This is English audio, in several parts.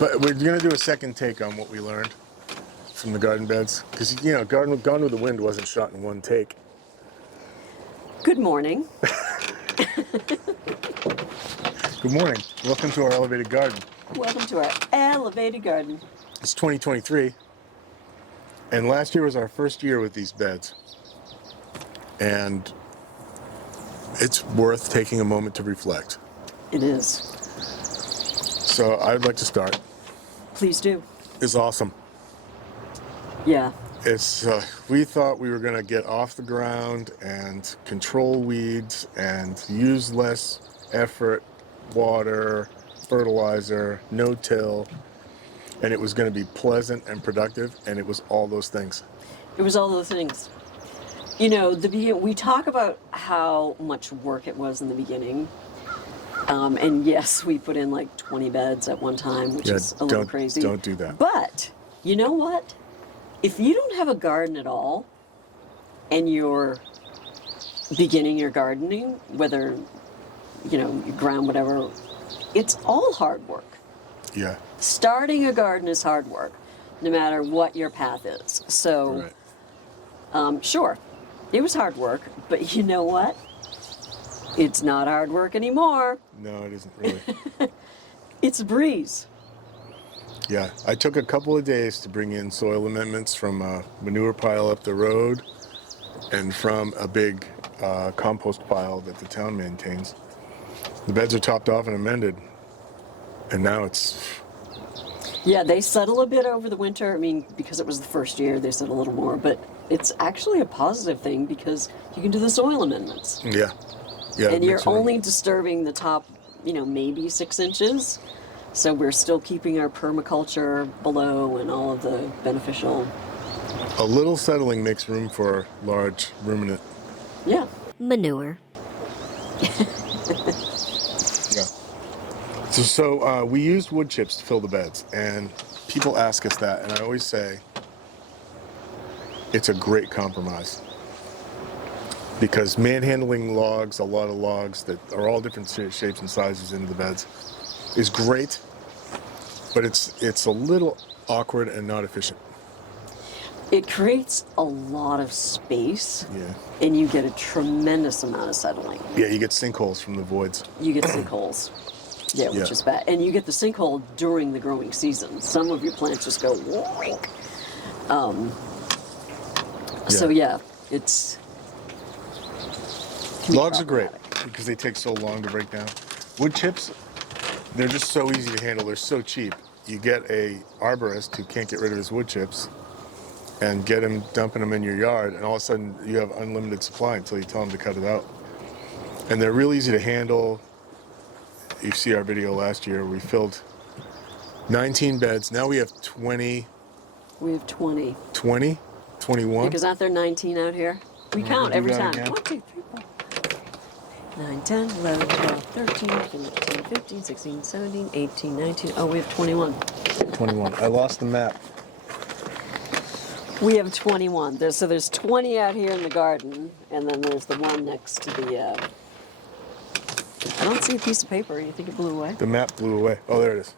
But we're going to do a second take on what we learned from the garden beds. Because, Gone with the Wind wasn't shot in one take. Good morning. Good morning. Welcome to our elevated garden. Welcome to our elevated garden. It's 2023. And last year was our first year with these beds. And it's worth taking a moment to reflect. It is. So I'd like to start. Please do. It's awesome. Yeah. It's we thought we were going to get off the ground and control weeds and use less effort, water, fertilizer, no-till, and it was going to be pleasant and productive, and it was all those things. It was all those things. We talk about how much work it was in the beginning. And yes, we put in like 20 beds at one time, which is a little crazy. Don't do that. But you know what? If you don't have a garden at all and you're beginning your gardening, whether, you ground, whatever, it's all hard work. Yeah. Starting a garden is hard work, no matter what your path is. So, Right. Sure, it was hard work, but you know what? It's not hard work anymore. No, it isn't really. It's a breeze. Yeah, I took a couple of days to bring in soil amendments from a manure pile up the road and from a big compost pile that the town maintains. The beds are topped off and amended, and now it's... Yeah, they settle a bit over the winter. I mean, because it was the first year, they settle a little more, but it's actually a positive thing because you can do the soil amendments. Yeah. Yeah, and you're only disturbing the top, maybe 6 inches. So we're still keeping our permaculture below and all of the beneficial. A little settling makes room for large ruminant. Yeah. Manure. Yeah. So we used wood chips to fill the beds, and people ask us that, and I always say it's a great compromise. Because manhandling logs, a lot of logs that are all different shapes and sizes into the beds, is great, but it's a little awkward and not efficient. It creates a lot of space, Yeah. and you get a tremendous amount of settling. Yeah, you get sinkholes from the voids. You get sinkholes, which is bad. And you get the sinkhole during the growing season. Some of your plants just go wink. So it's... Logs are great because they take so long to break down. Wood chips, they're just so easy to handle. They're so cheap. You get a arborist who can't get rid of his wood chips and get him dumping them in your yard, and all of a sudden you have unlimited supply until you tell him to cut it out. And they're real easy to handle. You see our video last year. We filled 19 beds. Now we have 20. We have 20. 20? 21? Because aren't there 19 out here? We count every time. Again. 1, 2, 3, 4. 9, 10, 11, 12, 13, 14, 15, 16, 17, 18, 19. Oh, we have 21. 21. I lost the map. We have 21. There's 20 out here in the garden, and then there's the one next to the... I don't see a piece of paper. You think it blew away? The map blew away. Oh, there it is.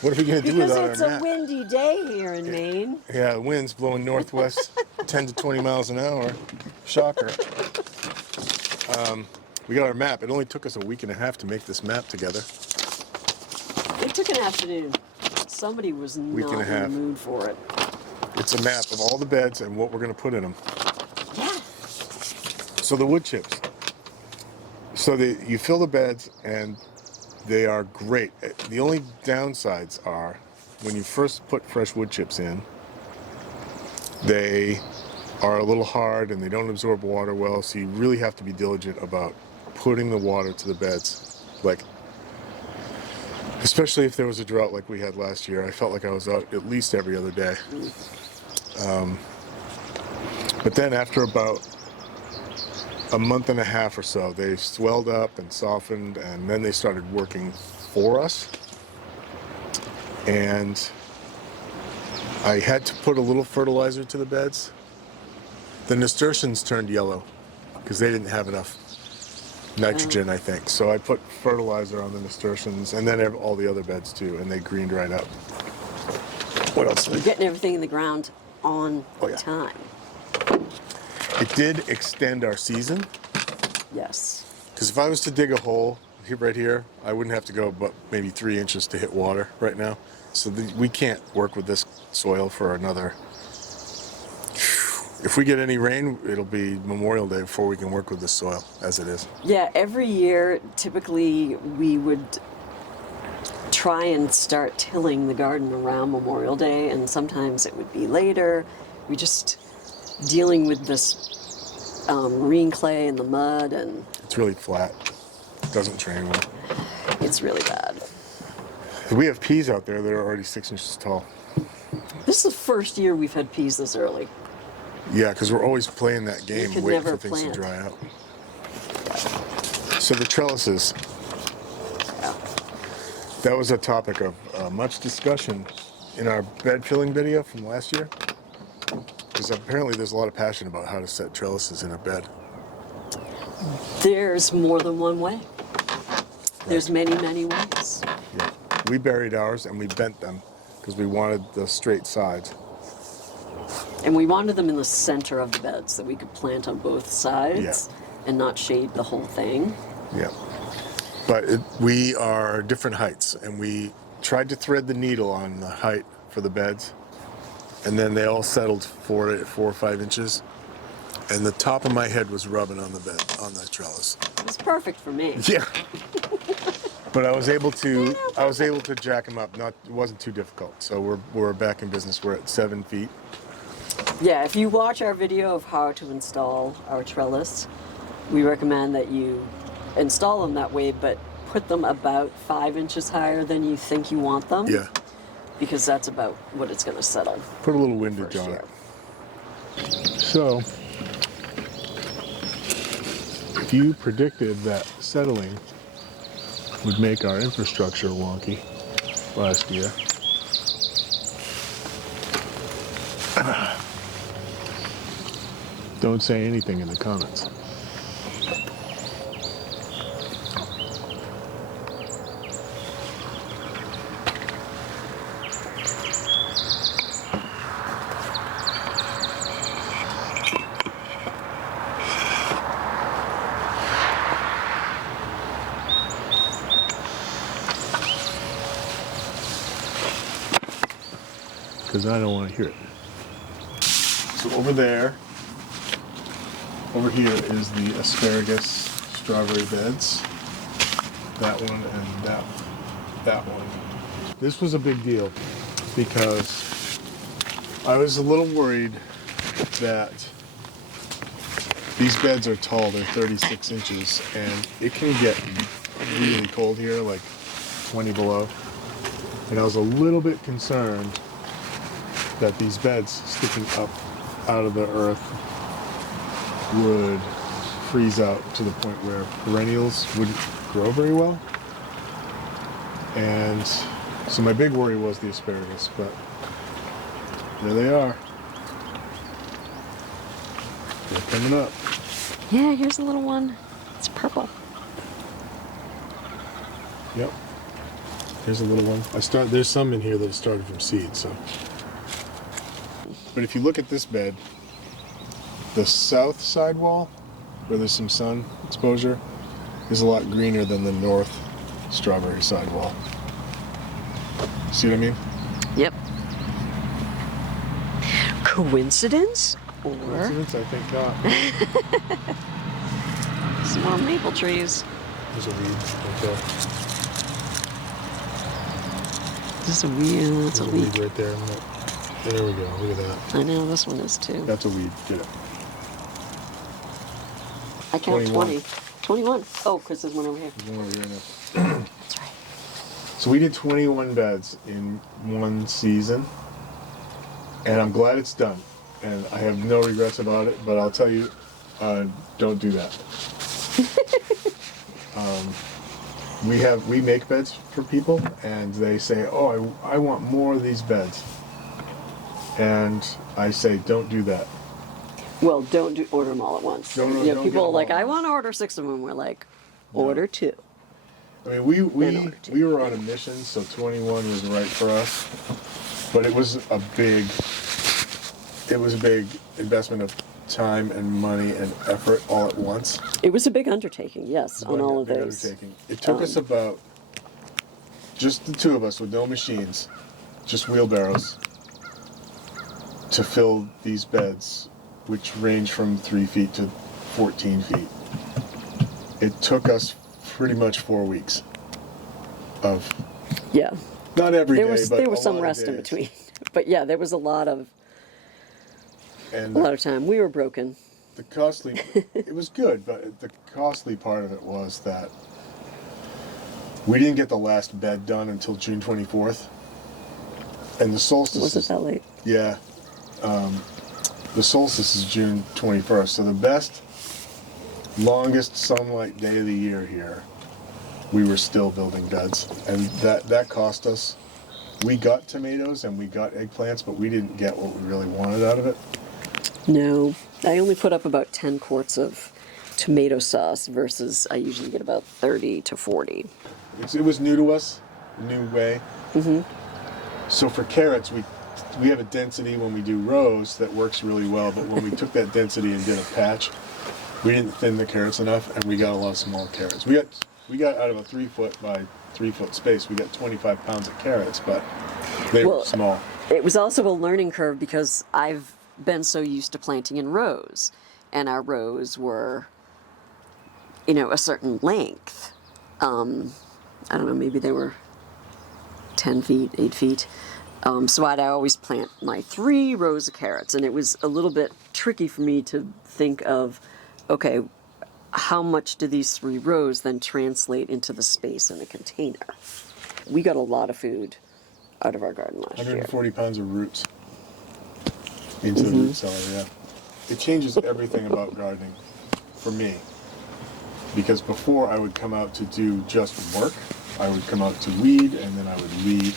What are we going to do without our map? Because it's a windy day here in Maine. Yeah, the wind's blowing northwest 10 to 20 miles an hour. Shocker. We got our map. It only took us a week and a half to make this map together. It took an afternoon. Somebody was not in the mood for it. It's a map of all the beds and what we're going to put in them. Yeah. So the wood chips. So you fill the beds and they are great. The only downsides are when you first put fresh wood chips in, they are a little hard and they don't absorb water well, so you really have to be diligent about putting the water to the beds. Especially if there was a drought like we had last year. I felt like I was out at least every other day. But then after about a month and a half or so, they swelled up and softened, and then they started working for us. And I had to put a little fertilizer to the beds. The nasturtiums turned yellow because they didn't have enough. nitrogen, I think. So I put fertilizer on the nasturtiums and then all the other beds too, and they greened right up. What else? You're getting everything in the ground on Oh, yeah. time. It did extend our season, Yes. because if I was to dig a hole right here, I wouldn't have to go but maybe 3 inches to hit water right now. So we can't work with this soil for another. If we get any rain, it'll be Memorial Day before we can work with this soil as it is. Yeah, every year, typically, we would try and start tilling the garden around Memorial Day, and sometimes it would be later. We just dealing with this marine clay and the mud, and It's really flat. It doesn't drain well. it's really bad. We have peas out there that are already 6 inches tall. This is the first year we've had peas this early. Yeah, because we're always playing that game, could waiting for never things plant. to dry out. So the trellises, Yeah. that was a topic of much discussion in our bed filling video from last year. Because apparently there's a lot of passion about how to set trellises in a bed. There's more than one way. There's many, many ways. Yeah. We buried ours and we bent them because we wanted the straight sides. And we wanted them in the center of the bed so that we could plant on both sides and not shade the whole thing. Yeah. But we are different heights, and we tried to thread the needle on the height for the beds, and then they all settled 4 or 5 inches, and the top of my head was rubbing on the bed, on the trellis. It was perfect for me. Yeah. But I was able to jack them up. It wasn't too difficult. So we're back in business. We're at 7 feet. Yeah, if you watch our video of how to install our trellis, we recommend that you install them that way, but put them about 5 inches higher than you think you want them. Yeah. Because that's about what it's going to settle. Put a little windage first on year. it. So, if you predicted that settling would make our infrastructure wonky last year, don't say anything in the comments. Because I don't want to hear it. So over here is the asparagus strawberry beds. That one and that one. This was a big deal because I was a little worried that these beds are tall, they're 36 inches, and it can get really cold here, like 20 below. And I was a little bit concerned that these beds sticking up out of the earth would freeze out to the point where perennials wouldn't grow very well. And so my big worry was the asparagus, but there they are. They're coming up. Yeah, here's a little one. It's purple. Yep. Here's a little one. There's some in here that started from seed, so. But if you look at this bed, the south side wall, where there's some sun exposure, is a lot greener than the north strawberry side wall. See what I mean? Yep. Coincidence? Or Coincidence? I think not. some more maple trees. There's a weed right there. This is a weed. That's a There's a weed. weed right there. There we go. Look at that. I know, this one is too. That's a weed. Get it. I count 21. 20. 21. Oh, because there's one over here. There's one over here now. That's right. So we did 21 beds in one season, and I'm glad it's done. And I have no regrets about it, but I'll tell you, don't do that. We make beds for people, and they say, oh, I want more of these beds. And I say, don't do that. Well, don't order them all at once. No, you know, don't people get are like, them all I at want to order 6 of them. We're like, Order 2. I mean, we order 2. we were on a mission, so 21 was right for us. But it was a big investment of time and money and effort all at once. It was a big undertaking, yes, on all of Big those. undertaking. It took us about, just the two of us with no machines, just wheelbarrows, to fill these beds, which range from 3 feet to 14 feet. It took us pretty much 4 weeks of, Yeah. not every There day, was but there a was some lot of rest in days. between. But yeah, there was a lot of And time. We were broken. the costly, it was good, but the costly part of it was that we didn't get the last bed done until June 24th. And the solstice Was it that late? Yeah. The solstice is June 21st. So the best, longest sunlight day of the year here, we were still building beds. And that cost us. We got tomatoes and we got eggplants, but we didn't get what we really wanted out of it. No. I only put up about 10 quarts of tomato sauce versus I usually get about 30 to 40. It was new to us, a new way. Mm-hmm. So for carrots, we have a density when we do rows that works really well, but when we took that density and did a patch, we didn't thin the carrots enough, and we got a lot of small carrots. We got out of a 3 foot by 3 foot space, we got 25 pounds of carrots, but they were small. It was also a learning curve because I've been so used to planting in rows, and our rows were, a certain length. I don't know, maybe they were 10 feet, 8 feet. So I'd always plant my 3 rows of carrots, and it was a little bit tricky for me to think of, okay, how much do these 3 rows then translate into the space in a container? We got a lot of food out of our garden last year. 140 pounds of roots into the root cellar, yeah. It changes everything about gardening for me. Because before I would come out to do just work, I would come out to weed, and then I would weed.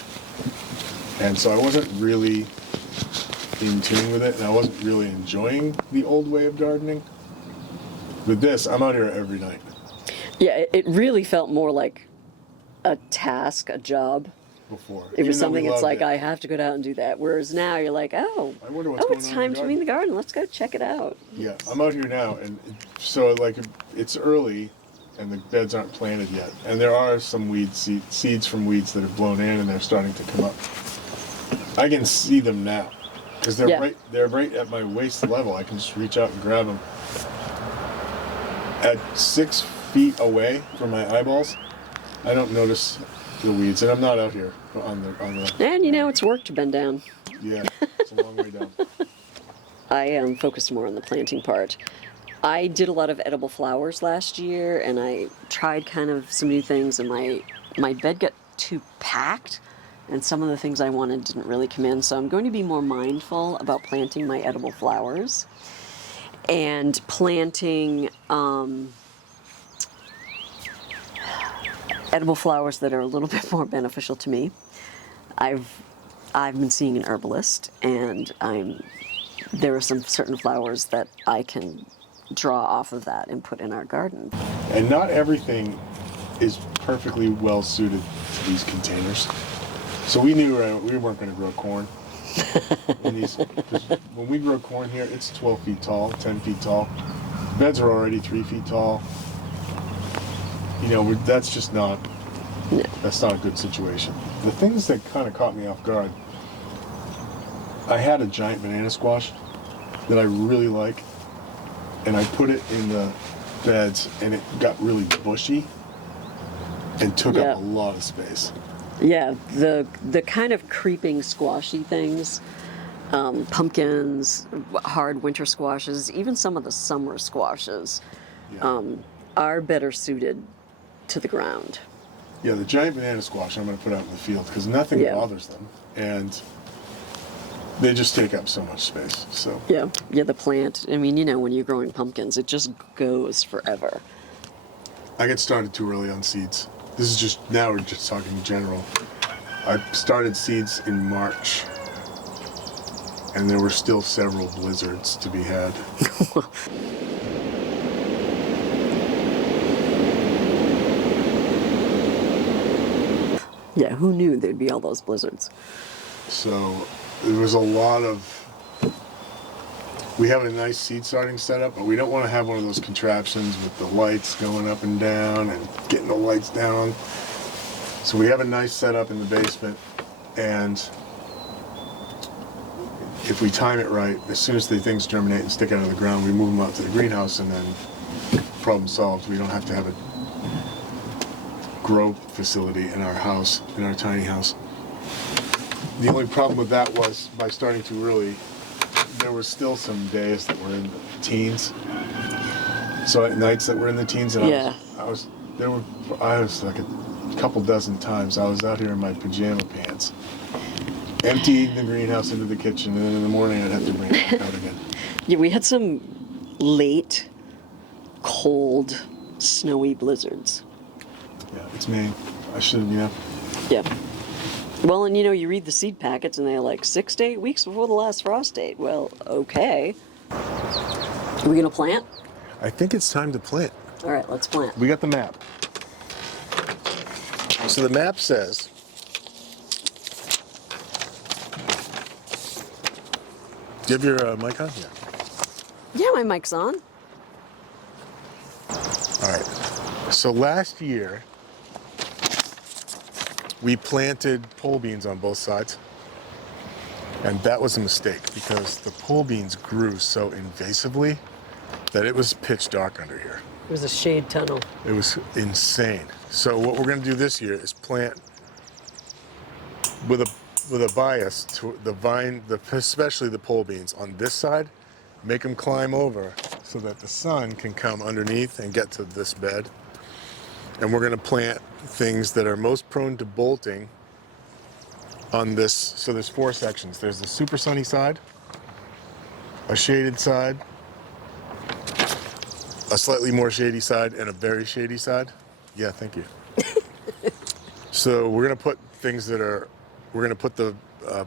And so I wasn't really in tune with it, and I wasn't really enjoying the old way of gardening. With this, I'm out here every night. Yeah, it really felt more like a task, a job. Before. It was something it's like, it. I have to go out and do that. Whereas now you're like, I wonder what's going it's on in time the to weed the garden. Let's go check it out. Yeah, I'm out here now, and so like it's early, and the beds aren't planted yet, and there are some weed seeds from weeds that have blown in, and they're starting to come up. I can see them now because they're right at my waist level. I can just reach out and grab them. At 6 feet away from my eyeballs, I don't notice the weeds, and I'm not out here on the. And it's work to bend down. Yeah, it's a long way down. I am focused more on the planting part. I did a lot of edible flowers last year, and I tried kind of some new things, and my bed got too packed, and some of the things I wanted didn't really come in. So I'm going to be more mindful about planting my edible flowers and planting edible flowers that are a little bit more beneficial to me. I've been seeing an herbalist, and there are some certain flowers that I can draw off of that and put in our garden. And not everything is perfectly well suited to these containers. So we knew we weren't going to grow corn. When we grow corn here, it's 12 feet tall, 10 feet tall. Beds are already 3 feet tall. That's just not, that's not a good situation. The things that kind of caught me off guard, I had a giant banana squash that I really like, and I put it in the beds, and it got really bushy and took up a lot of space. Yeah, the kind of creeping squashy things, pumpkins, hard winter squashes, even some of the summer squashes are better suited to the ground. Yeah, the giant banana squash I'm going to put out in the field because nothing bothers them, and they just take up so much space. So yeah, the plant. I mean, when you're growing pumpkins, it just goes forever. I get started too early on seeds. This is now we're just talking in general. I started seeds in March, and there were still several blizzards to be had. Yeah, who knew there'd be all those blizzards? So there was a lot of. We have a nice seed starting setup, but we don't want to have one of those contraptions with the lights going up and down and getting the lights down. So we have a nice setup in the basement, and if we time it right, as soon as the things germinate and stick out of the ground, we move them out to the greenhouse, and then problem solved. We don't have to have a grow facility in our house, in our tiny house. The only problem with that was by starting too early, there were still some days that were in the teens. So at nights that were in the teens, and Yeah. I was like a couple dozen times I was out here in my pajama pants, emptying the greenhouse into the kitchen, and then in the morning I'd have to bring it back out again. Yeah, we had some late, cold, snowy blizzards. Yeah, it's Maine. I should, Yeah. Well, and you read the seed packets and they're like 6 to 8 weeks before the last frost date. Well, okay. Are we gonna plant? I think it's time to plant. All right, let's plant. We got the map. So the map says, do you have your mic on? Yeah. Yeah, my mic's on. All right. So last year, we planted pole beans on both sides. And that was a mistake because the pole beans grew so invasively that it was pitch dark under here. It was a shade tunnel. It was insane. So what we're going to do this year is plant with a bias to the vine, especially the pole beans on this side, make them climb over so that the sun can come underneath and get to this bed. And we're going to plant things that are most prone to bolting on this. So there's 4 sections. There's the super sunny side, a shaded side, a slightly more shady side, and a very shady side. Yeah, thank you. So we're going to put things that are, we're going to put the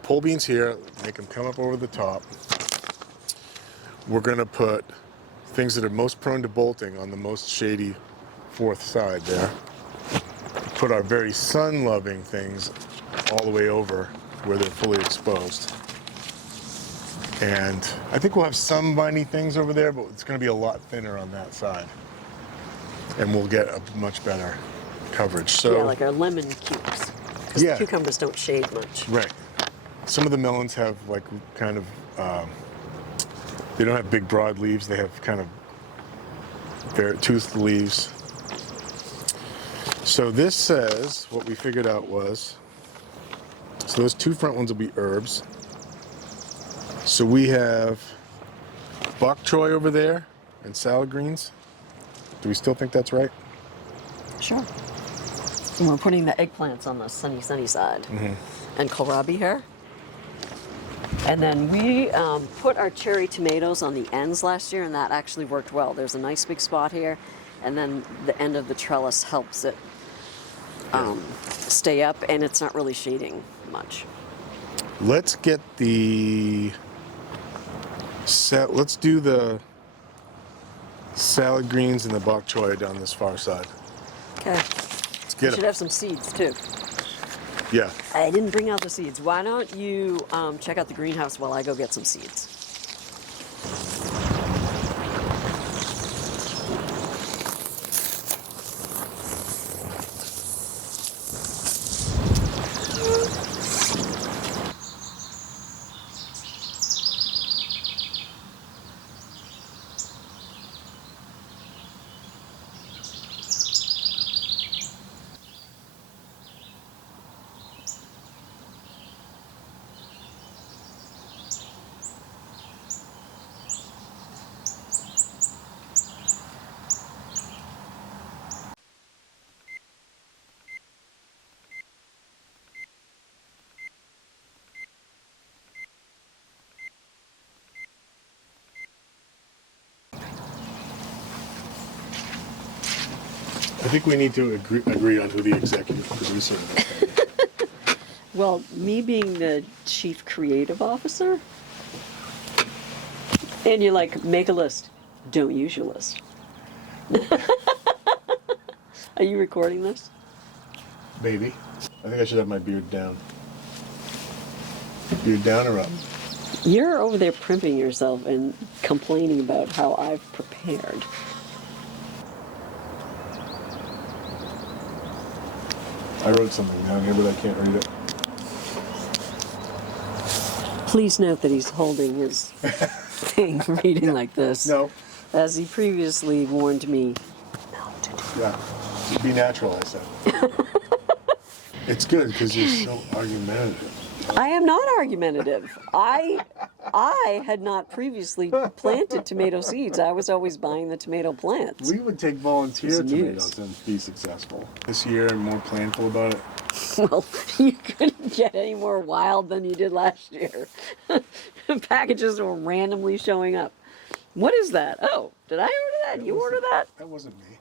pole beans here, make them come up over the top. We're going to put things that are most prone to bolting on the most shady 4th side there. Put our very sun-loving things all the way over where they're fully exposed. And I think we'll have some viney things over there, but it's going to be a lot thinner on that side. And we'll get a much better coverage. So Yeah, like our lemon cubes. Because Yeah. cucumbers don't shade much. right. Some of the melons have like kind of, they don't have big broad leaves. They have kind of bare toothed leaves. So this says, what we figured out was, so those 2 front ones will be herbs. So we have bok choy over there and salad greens. Do we still think that's right? Sure. And we're putting the eggplants on the sunny side. Mm-hmm. And kohlrabi here. And then we put our cherry tomatoes on the ends last year, and that actually worked well. There's a nice big spot here, and then the end of the trellis helps it stay up, and it's not really shading much. Let's get let's do the salad greens and the bok choy down this far side. Okay. Let's We get should them. have some seeds too. Yeah. I didn't bring out the seeds. Why don't you check out the greenhouse while I go get some seeds? I think we need to agree on who the executive producer is. Well, me being the chief creative officer, and you're like, make a list. Don't use your list. Are you recording this? Maybe. I think I should have my beard down. Beard down or up? You're over there primping yourself and complaining about how I've prepared. I wrote something down here, but I can't read it. Please note that he's holding his thing, reading like this. No. As he previously warned me. Yeah. Be natural, I said. It's good because you're so argumentative. I am not argumentative. I had not previously planted tomato seeds. I was always buying the tomato plants. We would take volunteer It's tomatoes news. and be successful. This year, I'm more planful about it. Well, you couldn't get any more wild than you did last year. Packages were randomly showing up. What is that? Oh, did I order that? You order that? That wasn't me.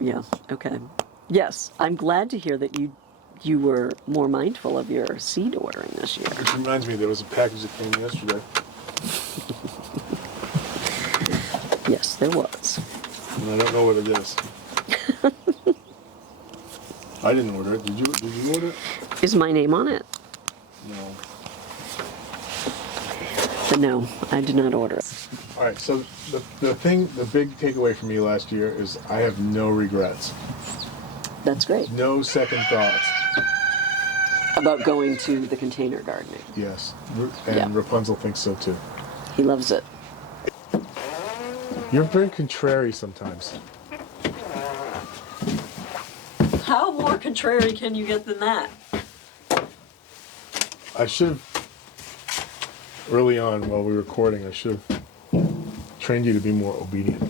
Yeah, okay. Yes, I'm glad to hear that you were more mindful of your seed ordering this year. Which reminds me, there was a package that came yesterday. Yes, there was. And I don't know what it is. I didn't order it. Did you order it? Is my name on it? No. But no, I did not order it. All right, so the big takeaway for me last year is I have no regrets. That's great. No second thoughts. About going to the container gardening. Yes. And Yeah. Rapunzel thinks so too. He loves it. You're very contrary sometimes. How more contrary can you get than that? I should have, early on while we were recording, I should have trained you to be more obedient.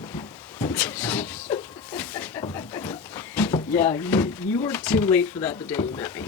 Yeah, you were too late for that the day you met me.